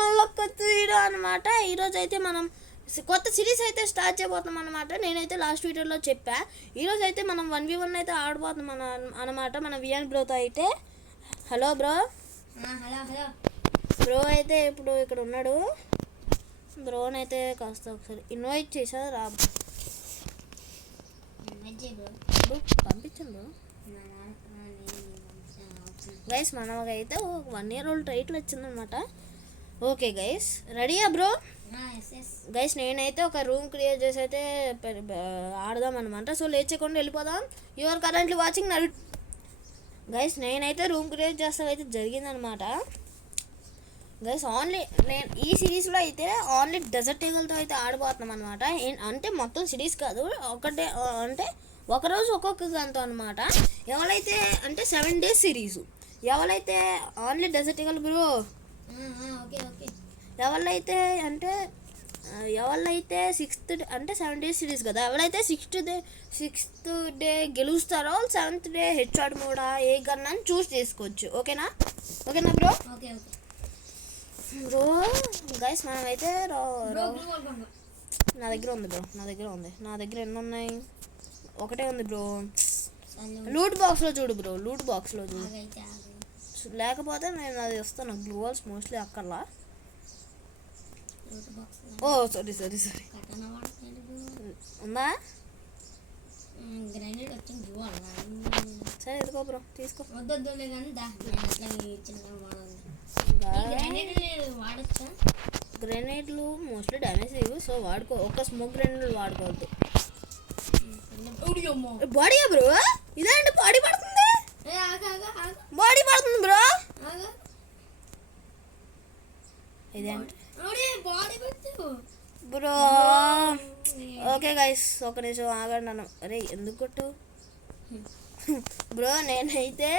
మళ్ళీ కొత్త వీడియో అనమాట. ఈరోజు అయితే మనం కొత్త సిరీస్ అయితే స్టార్ట్ చేయబోతున్నాం అనమాట. నేనైతే లాస్ట్ వీడియోలో చెప్పా. ఈరోజు అయితే మనం 1v1 అయితే ఆడబోతున్నాం అనమాట మన వియాన్ బ్రోతో అయితే. Hello bro. హలో బ్రో అయితే ఇప్పుడు ఇక్కడ ఉన్నాడు. బ్రోని అయితే కాస్త ఒకసారి ఇన్వైట్ చేసా రా పంపించాను బ్రో. గైస్ మనకైతే 1 year old టైటిల్ వచ్చిందనమాట. ఓకే గైస్ రెడీయా బ్రో? గైస్ నేనైతే ఒక రూమ్ క్రియేట్ చేసి అయితే ఆడదాం అనమాట. సో లేచకుండా వెళ్ళిపోదాం. You are currently watching Naruto. Guys నేనైతే రూమ్ క్రియేట్ చేస్తాం అయితే జరిగిందనమాట. గైస్ ఓన్లీ నేను ఈ సిరీస్లో అయితే ఓన్లీ డెజర్ట్ ఈగల్తో అయితే ఆడిపోతున్నాం అనమాట. అంటే మొత్తం సిరీస్ కాదు, ఒకటే అంటే ఒకరోజు ఒక్కొక్క గంతో అనమాట. ఎవరైతే అంటే 7 days సిరీసు, ఎవరైతే ఓన్లీ డెజర్ట్ ఈగల్ బ్రో. ఎవరైతే అంటే 6th అంటే 7 days సిరీస్ కదా, ఎవరైతే 6th day గెలుస్తారో 7th day హెడ్ షాట్ కూడా ఏ గన్ అని చూస్ చేసుకోవచ్చు. ఓకేనా బ్రో? ఓకే బ్రో గైస్ మనమైతే నా దగ్గర ఉంది బ్రో. నా దగ్గర ఎన్ని ఉన్నాయి? ఒకటే ఉంది బ్రో. లూట్ బాక్స్లో చూడు బ్రో, లేకపోతే నేను అది వస్తాను. గ్లూ వాల్స్ మోస్ట్లీ అక్కర్లా. ఓ సారీ ఉందా? సరే ఎదుకో బ్రో, తీసుకో. గ్రెనేడ్లు మోస్ట్లీ డ్యామేజ్ అయ్యి, సో వాడుకో. ఒక్క స్మోక్ గ్రెనేడ్లు వాడుకోవద్దు. బాడీయా బ్రో? ఇదేంటి బాడీ పడుతుంది బ్రో? ఇదేంటి బ్రో? ఓకే గైస్ ఒక నిమిషం ఆగండి నన్ను. అరే ఎందుకు కొట్టు బ్రో? నేనైతే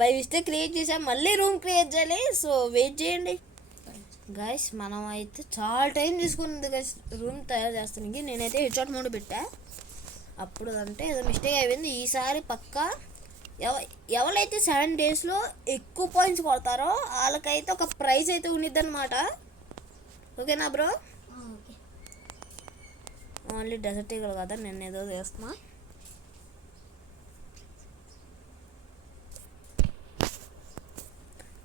బై మిస్టేక్ క్రియేట్ చేసాను, మళ్ళీ రూమ్ క్రియేట్ చేయాలి. సో వెయిట్ చేయండి గైస్. మనం అయితే చాలా టైం తీసుకుంది గైస్ రూమ్ తయారు చేస్తానికి. నేనైతే హెడ్ షాట్ మోడ్ పెట్టా, అప్పుడు అంటే ఏదో మిస్టేక్ అయిపోయింది. ఈసారి పక్కా ఎవరైతే 7 daysలో ఎక్కువ పాయింట్స్ కొడతారో వాళ్ళకైతే ఒక ప్రైజ్ అయితే ఉండిద్ది అనమాట. ఓకేనా బ్రో? ఓన్లీ డెజర్ట్ ఈగల్ కదా, నేను ఏదో చేస్తున్నా.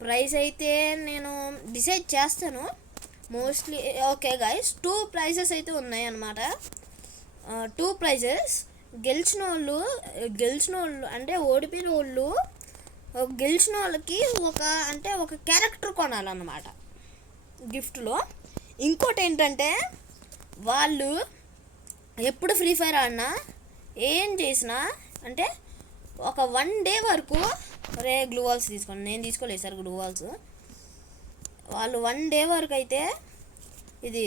ప్రైస్ అయితే నేను డిసైడ్ చేస్తాను మోస్ట్లీ. ఓకే గైస్ 2 prizes అయితే ఉన్నాయి అన్నమాట. 2 prizes. గెలిచిన వాళ్ళు అంటే ఓడిపోయిన వాళ్ళు గెలిచిన వాళ్ళకి ఒక క్యారెక్టర్ కొనాలన్నమాట గిఫ్ట్లో. ఇంకోటి ఏంటంటే వాళ్ళు ఎప్పుడు ఫ్రీ ఫైర్ ఆడినా ఏం చేసినా అంటే ఒక 1 day వరకు గ్లూ వాల్స్ తీసుకోండి. నేను తీసుకోలేదు సార్ గ్లూ వాల్స్. వాళ్ళు 1 day వరకు అయితే ఇది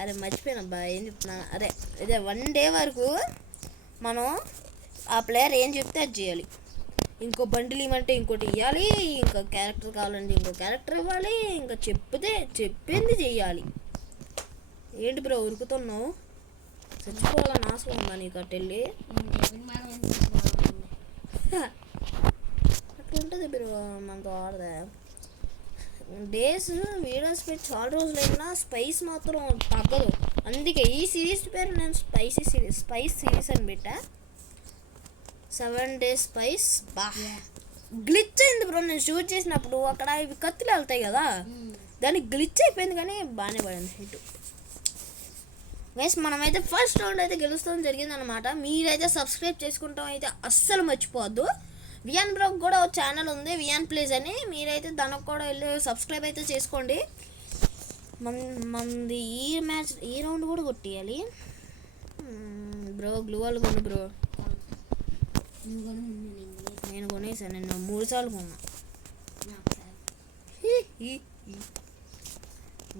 అరే మర్చిపోయినబ్బా ఏం చెప్తున్నా. ఇదే 1 day వరకు మనం ఆ ప్లేయర్ ఏం చెప్తే అది చేయాలి. ఇంకో బండిల్ ఇవ్వమంటే ఇంకోటి ఇవ్వాలి, ఇంకా క్యారెక్టర్ కావాలంటే ఇంకో క్యారెక్టర్ ఇవ్వాలి, ఇంకా చెప్పింది చెయ్యాలి. ఏంటి బ్రో ఉరుకుతున్నావు? చచ్చిపోవాలని ఆశ ఉందా నీకు? అట్టెళ్ళి అట్లుంటుంది బ్రో మనతో ఆడదా. వీడియోస్ పెట్టి చాలా రోజులైనా స్పైస్ మాత్రం తగ్గదు. అందుకే ఈ సిరీస్ పేరు నేను స్పైస్ సిరీస్ అని పెట్టా. 7 days స్పైస్. గ్లిచ్ అయింది బ్రో నేను షూట్ చేసినప్పుడు. అక్కడ ఇవి కత్తులు వెళ్తాయి కదా, దానికి గ్లిచ్ అయిపోయింది, కానీ బాగానే పడింది హిట్. గైస్ మనమైతే ఫస్ట్ రౌండ్ అయితే గెలుస్తాం జరిగింది అనమాట. మీరైతే సబ్స్క్రైబ్ చేసుకుంటాం అయితే అస్సలు మర్చిపోవద్దు. వియాన్ బ్రో కూడా ఒక ఛానల్ ఉంది వియాన్ ప్లేస్ అని, మీరైతే దానికి కూడా వెళ్ళి సబ్స్క్రైబ్ అయితే చేసుకోండి. మంది ఈ రౌండ్ కూడా కొట్టేయాలి బ్రో. గ్లూ వాల్ కొను బ్రో. నేను కొనేసాను, నేను 3 సార్లు కొన్నా.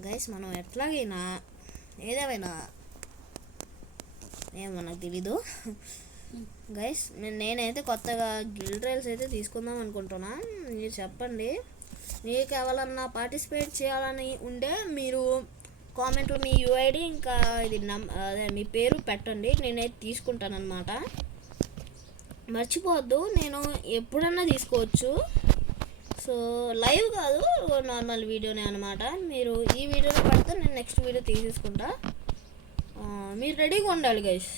గైస్ మనం ఎట్లాగైనా ఏదేమైనా ఏమో నాకు తెలీదు గైస్. నేనైతే కొత్తగా గిల్డ్ రైల్స్ అయితే తీసుకుందాం అనుకుంటున్నా. మీరు చెప్పండి, మీకు ఎవరన్నా పార్టిసిపేట్ చేయాలని ఉంటే మీరు కామెంట్లో మీ యూఐడి ఇంకా ఇది అదే మీ పేరు పెట్టండి, నేనైతే తీసుకుంటాను అనమాట. మర్చిపోవద్దు, నేను ఎప్పుడన్నా తీసుకోవచ్చు. సో సో లైవ్ కాదు, నార్మల్ వీడియోనే అనమాట. మీరు ఈ వీడియోలో పడితే నేను నెక్స్ట్ వీడియో తీసేసుకుంటా. మీరు రెడీగా ఉండాలి గైస్.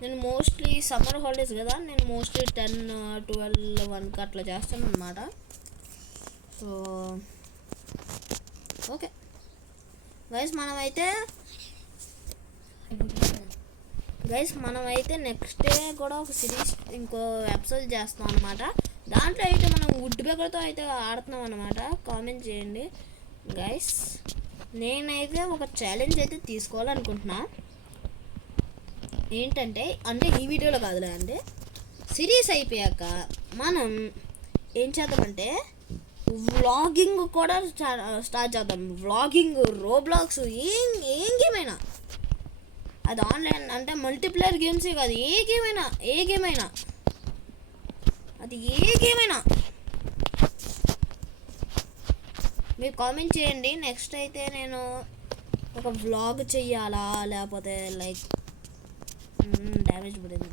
నేను మోస్ట్లీ సమ్మర్ హాలిడేస్ కదా, నేను మోస్ట్లీ 10, 12, 1కి అట్లా చేస్తాను అనమాట. సో ఓకే గైస్, మనమైతే నెక్స్ట్ డే కూడా ఒక సిరీస్ ఇంకో ఎపిసోడ్ చేస్తాం అనమాట. దాంట్లో అయితే మనం వుడ్ పెగర్తో అయితే ఆడుతున్నాం అనమాట. కామెంట్ చేయండి గైస్. నేనైతే ఒక ఛాలెంజ్ అయితే తీసుకోవాలనుకుంటున్నా. ఏంటంటే ఈ వీడియోలో కాదులే, అంటే సిరీస్ అయిపోయాక మనం ఏం చేద్దామంటే వ్లాగింగ్ కూడా స్టార్ట్ చేద్దాం. వ్లాగింగ్, రోబ్లాక్స్, ఏం గేమ్ అయినా, అది ఆన్లైన్ అంటే మల్టీప్లేయర్ గేమ్సే కాదు, ఏ గేమ్ అయినా అది ఏ గేమ్ అయినా మీరు కామెంట్ చేయండి. నెక్స్ట్ అయితే నేను ఒక వ్లాగ్ చెయ్యాలా, లేకపోతే లైక్ డ్యామేజ్ పడింది.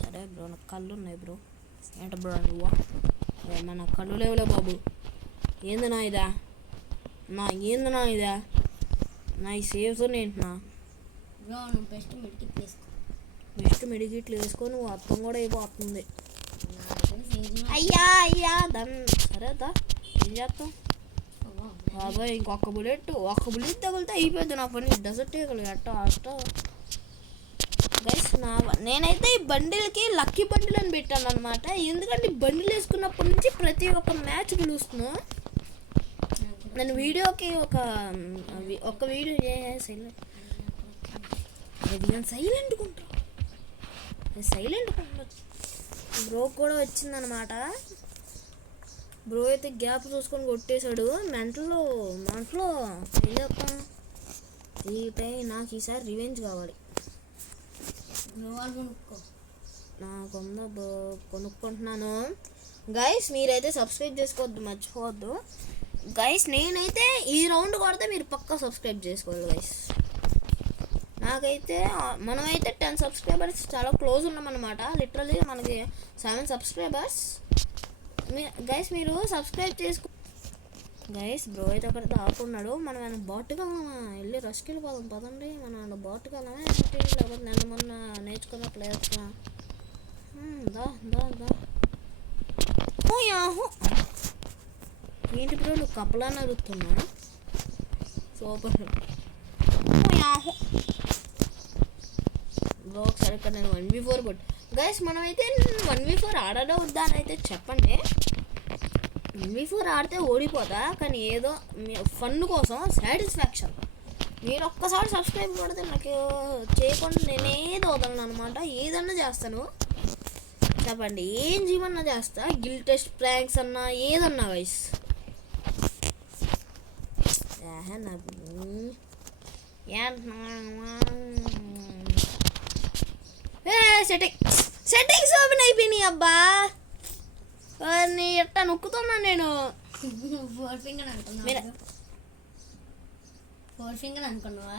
సరే బ్రో, నాకు కళ్ళు ఉన్నాయి బ్రో. ఏంట బ్రో నువ్వు ఏమన్నా కళ్ళు లేవులే బాబు. ఏందన్నా ఇదా నా ఈ సేవ్స్ ఏంటన్నా? బెస్ట్ మెడికిట్లు వేసుకో, నువ్వు అర్థం కూడా అయిపోతుంది. అయ్యా దాన్ని సరే దా, ఏం చేస్తాం బాబాయ్. ఒక్క బుల్లెట్ తగిలితే అయిపోద్ది నా పని. డెజర్ట్ అట్ట గైస్. నేనైతే ఈ బండిల్కి లక్కీ బండిల్ అని పెట్టాను అనమాట. ఎందుకంటే బండిల్ వేసుకున్నప్పటి నుంచి ప్రతి ఒక్క మ్యాచ్ గెలుస్తున్నాను. నేను వీడియోకి ఒక వీడియో సైలెంట్గా ఉంటా. బ్రో కూడా వచ్చిందనమాట. బ్రో అయితే గ్యాప్ చూసుకొని కొట్టేశాడు. మెంటలో ఏం చెప్తాం. నాకు ఈసారి రివెంజ్ కావాలి. నాకుందా బ్రో, కొనుక్కుంటున్నాను గైస్. మీరైతే సబ్స్క్రైబ్ చేసుకోవద్దు, మర్చిపోవద్దు గైస్. నేనైతే ఈ రౌండ్ కొడితే మీరు పక్కా సబ్స్క్రైబ్ చేసుకోవాలి గైస్. నాకైతే మనమైతే 10 సబ్స్క్రైబర్స్ చాలా క్లోజ్ ఉన్నామన్నమాట. లిటరల్లీ మనకి 7 సబ్స్క్రైబర్స్ గైస్. మీరు సబ్స్క్రైబ్ చేసుకో గైస్. బ్రో అయితే అక్కడ దాక్కున్నాడు. మనం ఏమైనా బాట్గా వెళ్ళి రష్కి వెళ్ళిపోదాం పదండి. మనం బాట్గా లేకపోతే నేను మొన్న నేర్చుకున్న ప్లేయర్స్ ఏంటి బ్రో నువ్వు కప్పలా నరుతున్నా? Super bro. ఒకసారి ఇక్కడ నేను 1v4 కొట్టు గైస్. మనమైతే 1v4 ఆడడా వద్దా అని అయితే చెప్పండి. 1v4 ఆడితే ఓడిపోతా, కానీ ఏదో ఫన్ కోసం సాటిస్ఫాక్షన్. మీరు ఒక్కసారి సబ్స్క్రైబ్ కొడితే నాకు చేయకుండా నేనేదో వదలను అనమాట. ఏదన్నా చేస్తాను చెప్పండి, ఏం చేయమన్నా చేస్తా. గిల్ టెస్ట్ ప్రాంక్స్ అన్నా ఏదన్నా గైస్. సెట్టింగ్స్ ఓపెన్ అయిపోయినాయి అబ్బా. ఎట్టా నొక్కుతున్నా నేను. 4 ఫింగర్ అనుకున్నావా?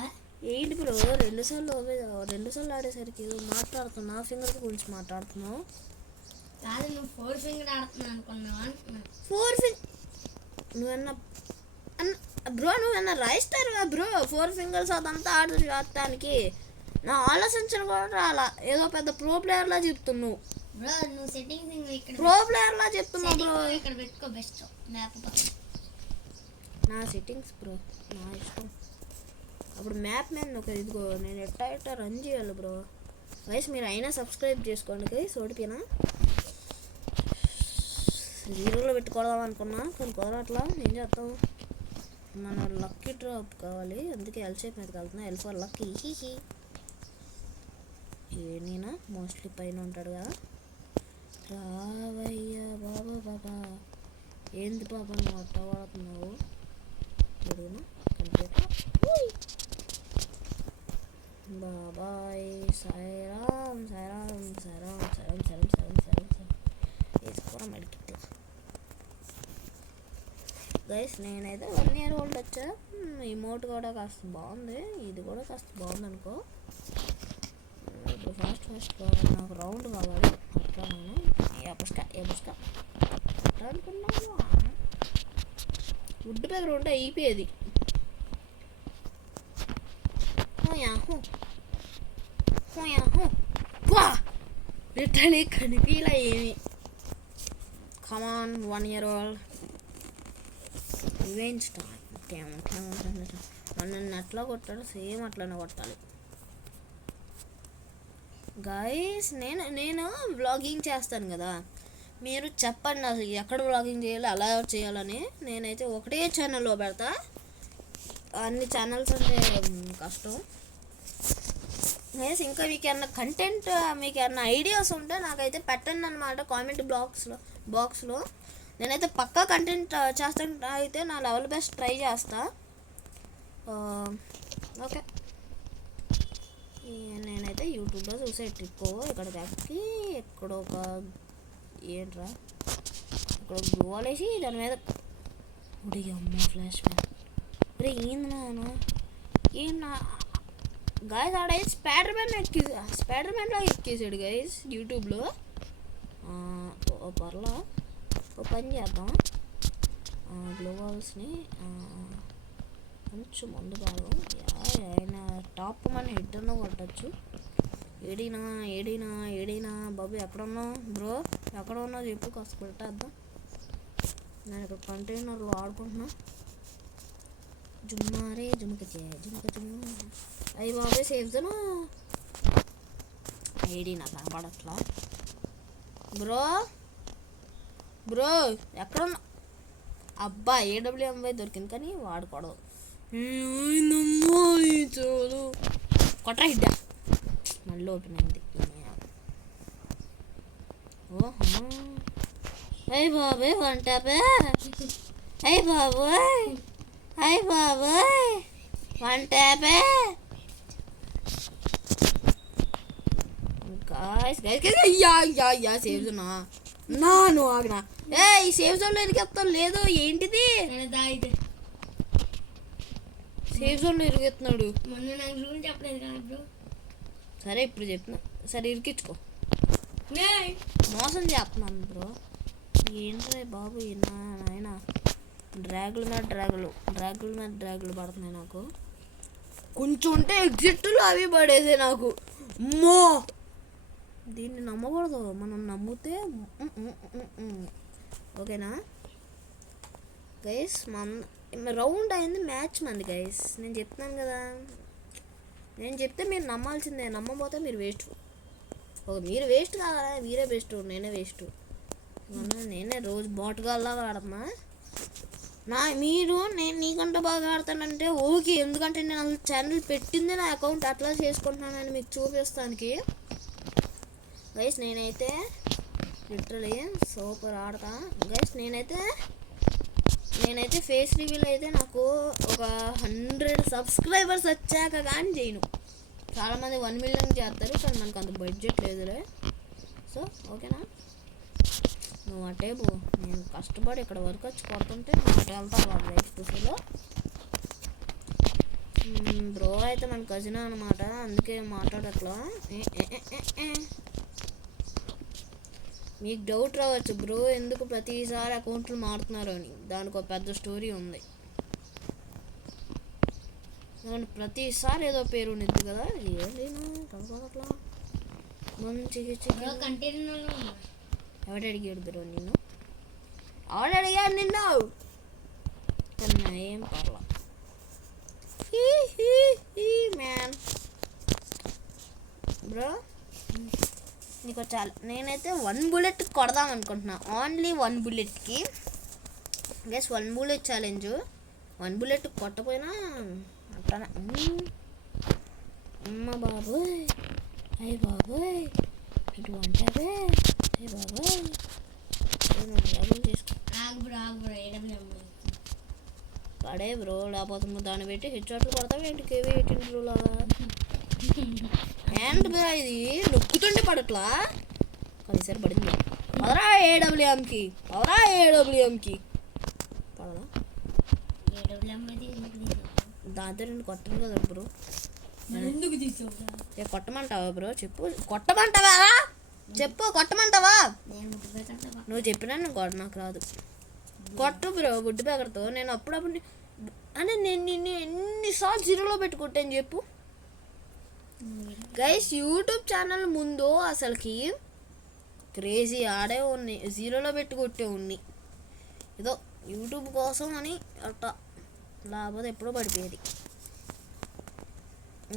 ఏంటి బ్రో, 2 సార్లు ఆడేసరికి మాట్లాడుతున్నా. ఫింగర్ గురించి మాట్లాడుతున్నావు కాదు, నువ్వు 4 ఫింగర్ ఆడుతున్నా అనుకున్నావా? 4 ఫింగర్ నువ్వన్నా రాయిస్తారుగా బ్రో. 4 ఫింగర్స్ అదంతా ఆడు చేస్తానికి నా ఆలోచించిన కూడా రాలా. ఏదో పెద్ద ప్రో ప్లేయర్లా చెప్తున్నావు బ్రో. నువ్వు సెట్టింగ్స్ ఇక్కడ ప్రో ప్లేయర్లా చెప్తున్నావు బ్రో. ఇక్కడ పెట్టుకో బెస్ట్ మ్యాప్. నా సెట్టింగ్స్ బ్రో నా ఇష్టం. అప్పుడు మ్యాప్ మీద ఒక ఇదిగో నేను ఎట్టా రన్ చేయాలి బ్రో. గైస్ మీరు అయినా సబ్స్క్రైబ్ చేసుకోండి గైస్. ఓడిపోయినా 0లో పెట్టుకోవడం అనుకున్నా, కానీ కుదరట్లా. ఏం చేస్తాం, మన లక్కీ డ్రాప్ కావాలి. అందుకే ఎల్ షేప్ మీదకి వెళ్తున్నా. L for lucky. నేనా మోస్ట్లీ పైన ఉంటాడు కదా. రావయ్యా బాబా. ఏంది బాబా నువ్వు అట్ట వాడుతున్నావు? అడుగునా బాబాయ్. సాయిరామ్ వేసుకోరా మెడికిట్ గైస్. నేనైతే 1 year old వచ్చా. ఇమోట్ కూడా కాస్త బాగుంది, ఇది కూడా కాస్త బాగుంది అనుకో. ఇప్పుడు ఫాస్ట్ నాకు రౌండ్ కావాలి. అట్లా నేను ఏ పుష్క అనుకున్నావా? వుడ్ దగ్గర ఉంటే అయిపోయేది. లిటరలీ కనిపించలా ఏమి. కమాన్ 1 year old రివెంజ్ టైం. నన్ను అట్లా కొట్టాడు, సేమ్ అట్లానే కొట్టాలి. గైస్ నేను వ్లాగింగ్ చేస్తాను కదా, మీరు చెప్పండి అసలు ఎక్కడ వ్లాగింగ్ చేయాలి, అలా చేయాలని. నేనైతే ఒకటే ఛానల్లో పెడతా, అన్ని ఛానల్స్ అంటే కష్టం. గైస్ ఇంకా మీకు ఏమన్నా కంటెంట్, మీకు ఏమన్నా ఐడియాస్ ఉంటే నాకైతే పెట్టండి అనమాట కామెంట్ బాక్స్లో. నేనైతే పక్కా కంటెంట్ చేస్తాను, అయితే నా లెవెల్ బెస్ట్ ట్రై చేస్తా. ఓకే, నేనైతే యూట్యూబ్లో చూసే ట్రిప్ ఇక్కడికి ఎక్కి ఇక్కడ ఒక ఏంట్రా ఇక్కడ గోల్ వేసి దాని మీద ఉడి అమ్మ ఫ్లాష్ మ్యాన్. అరే ఏంది నాన్న ఏనా గాయస్, ఆడైతే స్పైడర్ మ్యాన్లో ఎక్కేసాడు గైస్ యూట్యూబ్లో. పర్లా ఓ పని చేద్దాం, గ్లోవాల్స్ని కొంచెం ముందు భాగం ఆయన టాప్ మన హెడ్ అన్న కొట్టచ్చు. ఏడీనా బాబు ఎక్కడున్నావు బ్రో, ఎక్కడ ఉన్నావు చెప్పు, కాస్త పెట్టేద్దాం. నేను ఇక్కడ కంటైనర్లో ఆడుకుంటున్నా. జుమ్మారే జుమ్క అయ్యి బాబే సేఫ్జను. ఏడీనా కనపడట్లా బ్రో ఎక్కడున్నా? అబ్బా AWM దొరికింది కానీ వాడుకోవడం. చూడు కొట్రా హిడ్డ మళ్ళీ ఓపెన్ అయింది. ఓహో అయ్యి బాబోయ్ వంటాపే, అయ్యి బాబోయ్ వంటాపే. సేవ్ జోనా నాను ఆగినా. ఈ సేవ్ జోన్లో ఎరిగెత్తాను లేదు ఏంటిది, సేఫ్ జోన్లో ఇరిగెత్తున్నాడు. సరే ఇప్పుడు చెప్తున్నా, సరే ఇరికించుకో. మోసం చేస్తున్నాను బ్రో. ఏంట్రా బాబు నాయన, డ్రాగుల మీద డ్రాగులు పడుతున్నాయి నాకు. కొంచెం ఉంటే ఎగ్జిట్లు అవి పడేసే నాకు. అమ్మో దీన్ని నమ్మకూడదు, మనం నమ్మితే ఓకేనా గైస్. రౌండ్ అయింది, మ్యాచ్ మంది గైస్. నేను చెప్తున్నాను కదా, నేను చెప్తే మీరు నమ్మాల్సిందే, నమ్మకపోతే మీరు వేస్ట్. మీరు వేస్ట్ కాదా, మీరే బెస్ట్, నేనే వేస్ట్. నేనే రోజు బాటుగాల్లాగా ఆడుతున్నా. నేను నీకంటే బాగా ఆడతానంటే ఓకే, ఎందుకంటే నేను అసలు ఛానల్ పెట్టింది నా అకౌంట్ అట్లా చేసుకుంటున్నానని మీకు చూపిస్తానికి గైస్. నేనైతే లిటరలీ సూపర్ ఆడతా గైస్. నేనైతే ఫేస్ రివీల్ అయితే నాకు ఒక 100 సబ్స్క్రైబర్స్ వచ్చాక కానీ చేయను. చాలామంది 1 million చేస్తారు, కానీ మనకు అంత బడ్జెట్ లేదులే. సో ఓకేనా, నువ్వు అటే పో, నేను కష్టపడి ఇక్కడ వరకు వచ్చి కొడుతుంటే నువ్వు అటే వెళ్తావు వాడు రైట్ పుషలో. బ్రో అయితే మన కజిన్ అనమాట, అందుకే మాట్లాడట్లా. మీకు డౌట్ రావచ్చు బ్రో ఎందుకు ప్రతిసారి అకౌంట్లు మారుతున్నారు అని, దానికి ఒక పెద్ద స్టోరీ ఉంది. ప్రతిసారి ఏదో పేరు ఉన్నది కదా, ఏంటి కనపడట్లా మంచి. ఎవడు అడిగాడు బ్రో నిన్ను, ఎవడు అడిగాడు నిన్ను? ఏం పర్లా మ్యాన్ బ్రో నీకు చాలా. నేనైతే 1 bullet కొడదాం అనుకుంటున్నా, ఓన్లీ 1 bulletకి గెస్. 1 bullet challenge. 1 bullet కొట్టపోయినా అట్లా. అమ్మ బాబోయ్, అయ్యి బాబోయ్ ఇటు వంటావే, అయ్యి బాబోయ్ చేసుకో పడే బ్రో. లేకపోతే దాన్ని పెట్టి హెచ్చాట్లు కొడతావు ఏంటి, కేవీ 18 బ్రో లాగా. ఏంటి బ్రో ఇది నొక్కుతుంటే పడట్లా, కానీ సరే పడింది. పదరా AWMకి పడదా, దాంతో నేను కొట్టను కదా బ్రో. కొట్టమంటావా బ్రో చెప్పు, కొట్టమంటావా చెప్పు కొట్టమంటావా? నేను ముగ్గు ప్యాకెట్ నువ్వు చెప్పినా నేను కొట్ట, నాకు రాదు. కొట్టు బ్రో గుడ్డు ప్యాకెట్తో. నేను అప్పుడప్పుడు అంటే నేను నిన్ను ఎన్నిసార్లు జీరోలో పెట్టి కొట్టాను చెప్పు. గైస్ యూట్యూబ్ ఛానల్ ముందు అసలుకి క్రేజీ ఆడే ఉన్ని, జీరోలో పెట్టి కొట్టే ఉన్ని. ఏదో యూట్యూబ్ కోసం అని అట్ట, లేకపోతే ఎప్పుడో పడిపోయేది.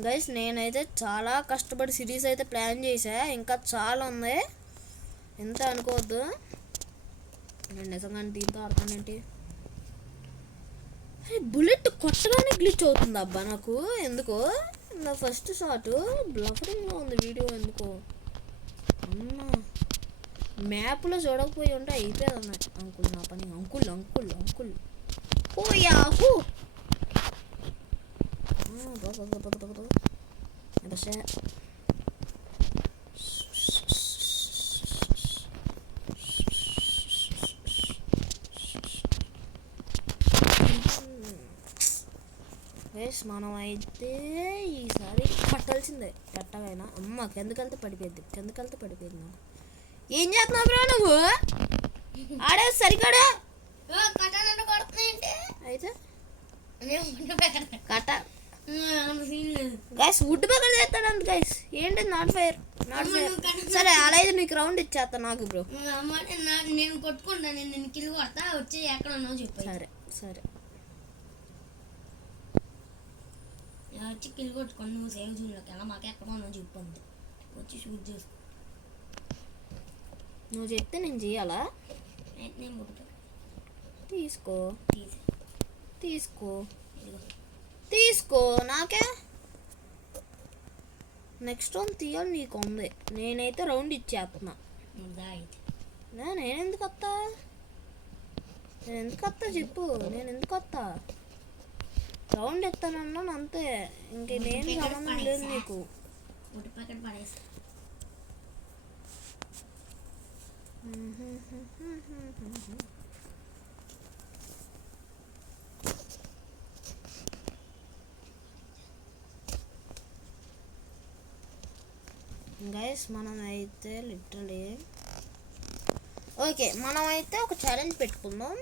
గైస్ నేనైతే చాలా కష్టపడి సిరీస్ అయితే ప్లాన్ చేశా, ఇంకా చాలా ఉంది, ఎంత అనుకోవద్దు. నేను నిజంగానే దీంతో ఆడతానేంటి? బుల్లెట్ కొట్టగానే గ్లిచ్ అవుతుంది అబ్బా నాకు ఎందుకో. నా ఫస్ట్ షాట్ బ్లఫరింగ్లో ఉంది వీడియో ఎందుకో. అమ్మా మ్యాప్లో చూడకపోయి ఉంటే అయిపోయేది అన్నట్టు. అంకుల్ నా పని, అంకుల్ అంకుల్ అంకుల్ ఓ యాహూ. మనం అయితే ఈసారి పట్టాల్సిందే ఎట్టగైనా. అమ్మ కిందకెళ్తే పడిపోద్ది, కిందకెళ్తే పడిపోయింది. నాకు ఏం చేస్తున్నావు బ్రో నువ్వు? ఆడే సరికాడా అయితే కట్ట గైస్ వుడ్ పక్కన చేస్తాడు అంత. గైస్ ఏంటి నాట్ ఫైర్, నాట్ ఫైర్. సరే అలా అయితే నీకు రౌండ్ ఇచ్చేస్తా నాకు బ్రో. నేను కొట్టుకుంటాను, నేను కిల్ కొడతా, వచ్చి ఎక్కడ ఉన్నావు చెప్పు. సరే సరే వచ్చి కిల్ కొట్టుకొని నువ్వు సేవ్ జూన్లోకి వెళ్ళా, మాకు ఎక్కడ ఉన్నావు చెప్పు అంతే. వచ్చి షూట్ చేసుకో. నువ్వు చెప్తే నేను చేయాలా? నేను కొట్టుకో. తీసుకో తీసి తీసుకో తీసుకో. నాకే నెక్స్ట్ రౌండ్ తీయాలి నీకు ఉంది. నేనైతే రౌండ్ ఇచ్చేస్తున్నా. నేను ఎందుకు వస్తా, నేను ఎందుకు వస్తా చెప్పు, నేను ఎందుకు వస్తా? రౌండ్ ఎత్తానన్నాను అంతే, ఇంకేం సంబంధం లేదు నీకు. గైస్ మనం అయితే లిటరలీ ఓకే, మనం అయితే ఒక ఛాలెంజ్ పెట్టుకుందాం.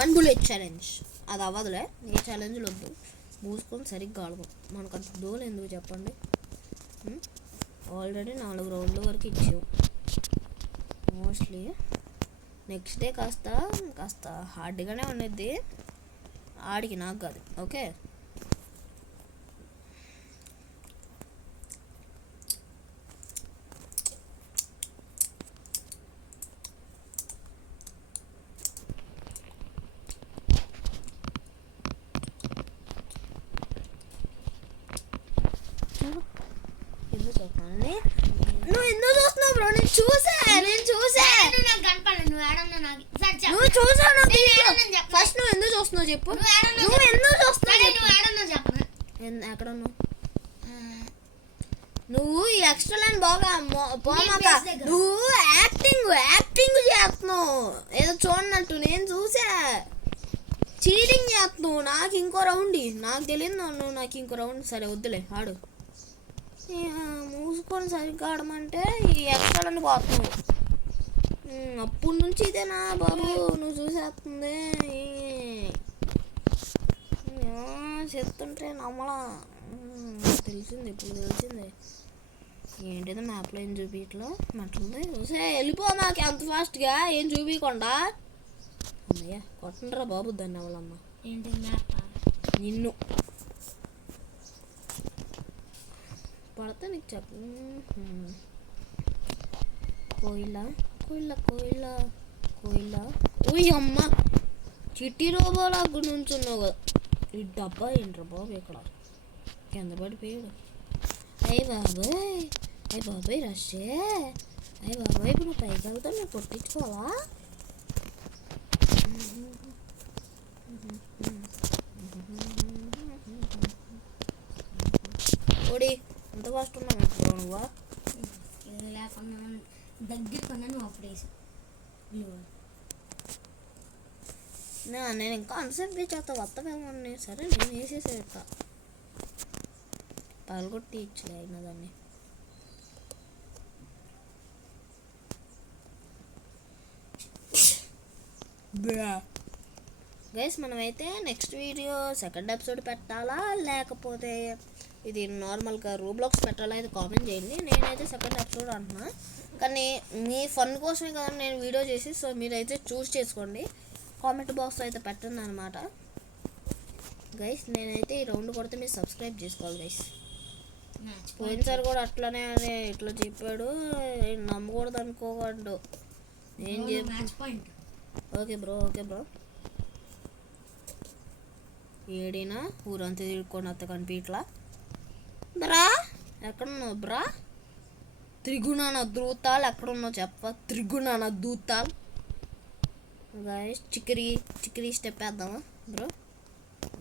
1 బుల్లెట్ ఛాలెంజ్. అది అవ్వదులే, ఏ ఛాలెంజ్లు వద్దు, మూసుకొని సరిగ్గా ఆడదాం. మనకు అంత దూరం ఎందుకు చెప్పండి. ఆల్రెడీ 4 రౌండ్ల వరకు ఇచ్చావు. మోస్ట్లీ నెక్స్ట్ డే కాస్త హార్డ్గానే ఉండేది ఆడికి, నాకు కాదు. ఓకే ఎందుకు చెప్పాలి? నువ్వు ఎందుకు చూస్తున్నావు బ్రో? నేను చూసా నువ్వు చూసాను. ఫస్ట్ నువ్వు ఎందుకు చూస్తున్నావు చెప్పు. నువ్వు ఎందుకు చూస్తున్నావు? ఎక్కడ ఉన్నావు నువ్వు? ఈ ఎక్స్ట్రా లైన్ బాగా పోమాక. నువ్వు యాక్టింగ్ చేస్తున్నావు ఏదో చూడనట్టు. నేను చూసా చీటింగ్ చేస్తున్నావు. నాకు ఇంకో రౌండ్, నాకు తెలియదు. నువ్వు నాకు ఇంకో రౌండ్. సరే వద్దులే, ఆడు. మూసుకొని సరిగ్గా ఆడమంటే ఈ ఎక్స్ట్రాలని పోతున్నావు. అప్పటి నుంచి ఇదేనా బాబు నువ్వు చూసేస్తుంది? చెప్తుంటే నమ్మలా. తెలిసింది, ఇప్పుడు తెలిసింది. ఏంటిదో మ్యాప్లో ఏం చూపించట్లో మట్లుంది. చూసే వెళ్ళిపో మాకు అంత ఫాస్ట్గా ఏం చూపించకుండా. అమ్మయ్య కొట్టండిరా బాబు దాన్ని ఎవరమ్మా. ఏంటి మ్యాప్? నిన్ను పడతా నీకు చెప్పు. కోయిలా కోయిలా కోయిలా కోయిలా. ఓయ్ అమ్మ చిట్టి రోబోలా నుంచున్నావు కదా. ఈ డబ్బా ఏంట్రా బాబు ఇక్కడ కింద పడిపోయాడు. అయ్యి బాబాయ్ రషే. అయ్యి బాబాయ్ ఇప్పుడు నువ్వు పైకి వెళ్తా, నువ్వు కొట్టించుకోవాలా? ఓడి ఎంత ఫాస్ట్ ఉన్నావు నువ్వా? లేకుండా దగ్గర కొన్నా నువ్వు అప్పుడేసి. నేను ఇంకా అన్సెట్ చేస్తా వస్తామేమో. సరే నేను వేసేసేట పగలగొట్టి ఇచ్చలే అయినా దాన్ని. గైస్ మనమైతే నెక్స్ట్ వీడియో సెకండ్ ఎపిసోడ్ పెట్టాలా లేకపోతే ఇది నార్మల్గా రూబ్లాక్స్ పెట్టాలా అయితే కామెంట్ చేయండి. నేనైతే సెకండ్ ఎపిసోడ్ అంటున్నా, కానీ మీ ఫన్ కోసమే కదా నేను వీడియో చేసి, సో మీరైతే చూస్ చేసుకోండి. కామెంట్ బాక్స్ అయితే పెట్టండి అనమాట గైస్. నేనైతే ఈ రౌండ్ కొడితే మీరు సబ్స్క్రైబ్ చేసుకోవాలి గైస్. పోయినసారి కూడా అట్లనే అదే ఇట్లా చెప్పాడు, నమ్మకూడదు అనుకోకూడదు. ఏం చెప్పి ఓకే బ్రో ఏడినా ఊరంతా తిరుక్కొని వస్తా కనిపించట్లా బ్రా. ఎక్కడున్నావు బ్రా? త్రిగుణాన దూతాలు ఎక్కడున్నావు చెప్ప. త్రిగుణాన దూతాలు గాయస్. చిక్కిరి స్టెప్ వేద్దామా బ్రో?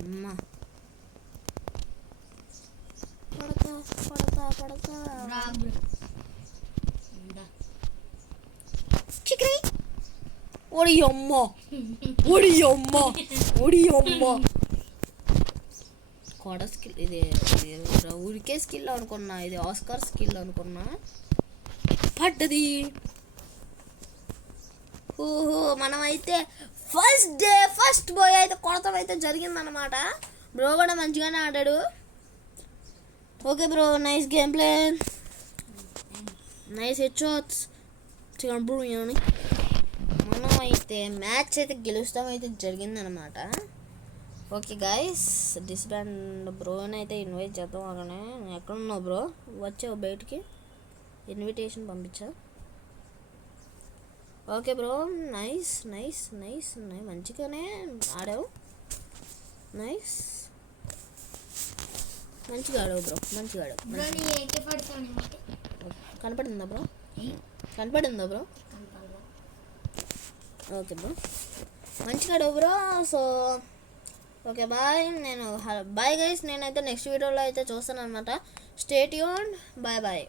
అమ్మా పడతా చిక్కిరి. ఒడి అమ్మ కోడ స్కిల్ ఇది ఉరికే స్కిల్ అనుకున్నా, ఇది ఆస్కార్ స్కిల్ అనుకున్నా. పడ్డది. ఓహో మనమైతే ఫస్ట్ బాయ్ అయితే కొడతాం అయితే జరిగిందనమాట. బ్రో కూడా మంచిగానే ఆడాడు. Okay bro, nice game play, nice head shots. Chicken biryani. మనం అయితే మ్యాచ్ అయితే గెలుస్తాం అయితే జరిగిందనమాట. ఓకే గాయస్, డిస్బ్యాండ్ బ్రోని అయితే ఇన్వైట్ చేద్దాం. అలానే ఎక్కడున్నావు బ్రో? వచ్చావు బయటికి, ఇన్విటేషన్ పంపించా. ఓకే బ్రో, నైస్ మంచిగానే ఆడావు. నైస్, మంచిగా ఆడావు బ్రో, మంచిగా ఆడావు. కనపడిందా బ్రో? ఓకే బ్రో, మంచిగా ఆడావు bro. So okay bye. Bye guys. నేనైతే నెక్స్ట్ వీడియోలో అయితే చూస్తాను అనమాట. Stay tuned. బాయ్.